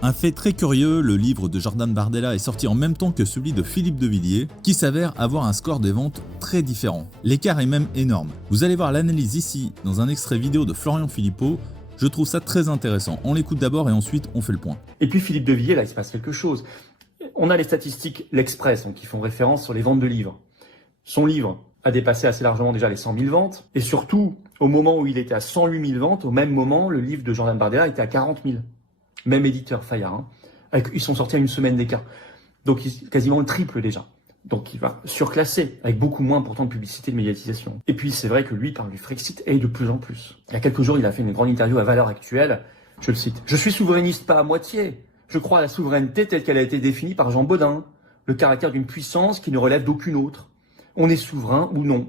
Un fait très curieux, le livre de Jordan Bardella est sorti en même temps que celui de Philippe de Villiers, qui s'avère avoir un score des ventes très différent. L'écart est même énorme. Vous allez voir l'analyse ici, dans un extrait vidéo de Florian Philippot. Je trouve ça très intéressant. On l'écoute d'abord et ensuite on fait le point. Et puis Philippe de Villiers, là il se passe quelque chose. On a les statistiques L'Express, donc, qui font référence sur les ventes de livres. Son livre a dépassé assez largement déjà les 100 000 ventes. Et surtout, au moment où il était à 108 000 ventes, au même moment, le livre de Jordan Bardella était à 40 000. Même éditeur, Fayard. Ils sont sortis à une semaine d'écart. Donc quasiment le triple déjà. Donc il va surclasser, avec beaucoup moins pourtant de publicité et de médiatisation. Et puis c'est vrai que lui parle du Frexit et de plus en plus. Il y a quelques jours, il a fait une grande interview à Valeurs Actuelles. Je le cite. « Je suis souverainiste pas à moitié. Je crois à la souveraineté telle qu'elle a été définie par Jean Bodin. Le caractère d'une puissance qui ne relève d'aucune autre. On est souverain ou non.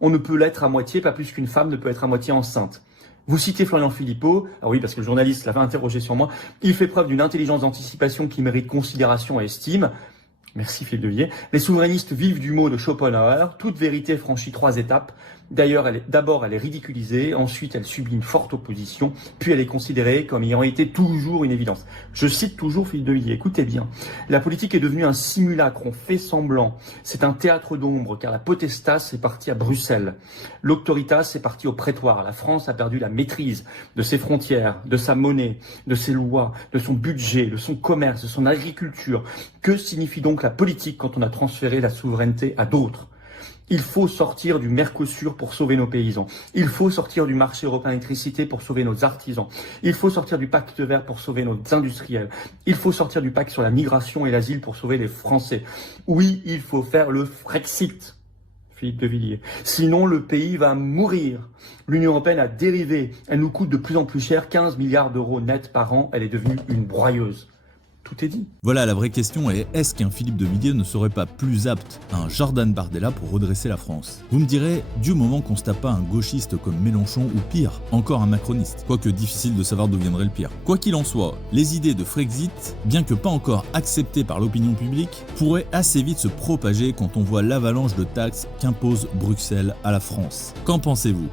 On ne peut l'être à moitié, pas plus qu'une femme ne peut être à moitié enceinte. » Vous citez Florian Philippot, ah oui, parce que le journaliste l'avait interrogé sur moi, il fait preuve d'une intelligence d'anticipation qui mérite considération et estime. Merci Philippe de Villiers. Les souverainistes vivent du mot de Schopenhauer, toute vérité franchit 3 étapes. D'abord, elle est ridiculisée, ensuite elle subit une forte opposition, puis elle est considérée comme ayant été toujours une évidence. Je cite toujours Philippe de Villiers, écoutez bien. La politique est devenue un simulacre, on fait semblant. C'est un théâtre d'ombre, car la potestas est partie à Bruxelles. L'auctoritas est partie au prétoire. La France a perdu la maîtrise de ses frontières, de sa monnaie, de ses lois, de son budget, de son commerce, de son agriculture. Que signifie donc la politique quand on a transféré la souveraineté à d'autres ? Il faut sortir du Mercosur pour sauver nos paysans. Il faut sortir du marché européen d'électricité pour sauver nos artisans. Il faut sortir du pacte vert pour sauver nos industriels. Il faut sortir du pacte sur la migration et l'asile pour sauver les Français. Oui, il faut faire le Frexit, Philippe de Villiers. Sinon, le pays va mourir. L'Union européenne a dérivé. Elle nous coûte de plus en plus cher, 15 milliards d'euros net par an. Elle est devenue une broyeuse. Tout est dit. Voilà, la vraie question est, est-ce qu'un Philippe de Villiers ne serait pas plus apte à un Jordan Bardella pour redresser la France? Vous me direz, du moment qu'on se tape pas un gauchiste comme Mélenchon ou pire, encore un macroniste. Quoique difficile de savoir d'où viendrait le pire. Quoi qu'il en soit, les idées de Frexit, bien que pas encore acceptées par l'opinion publique, pourraient assez vite se propager quand on voit l'avalanche de taxes qu'impose Bruxelles à la France. Qu'en pensez-vous?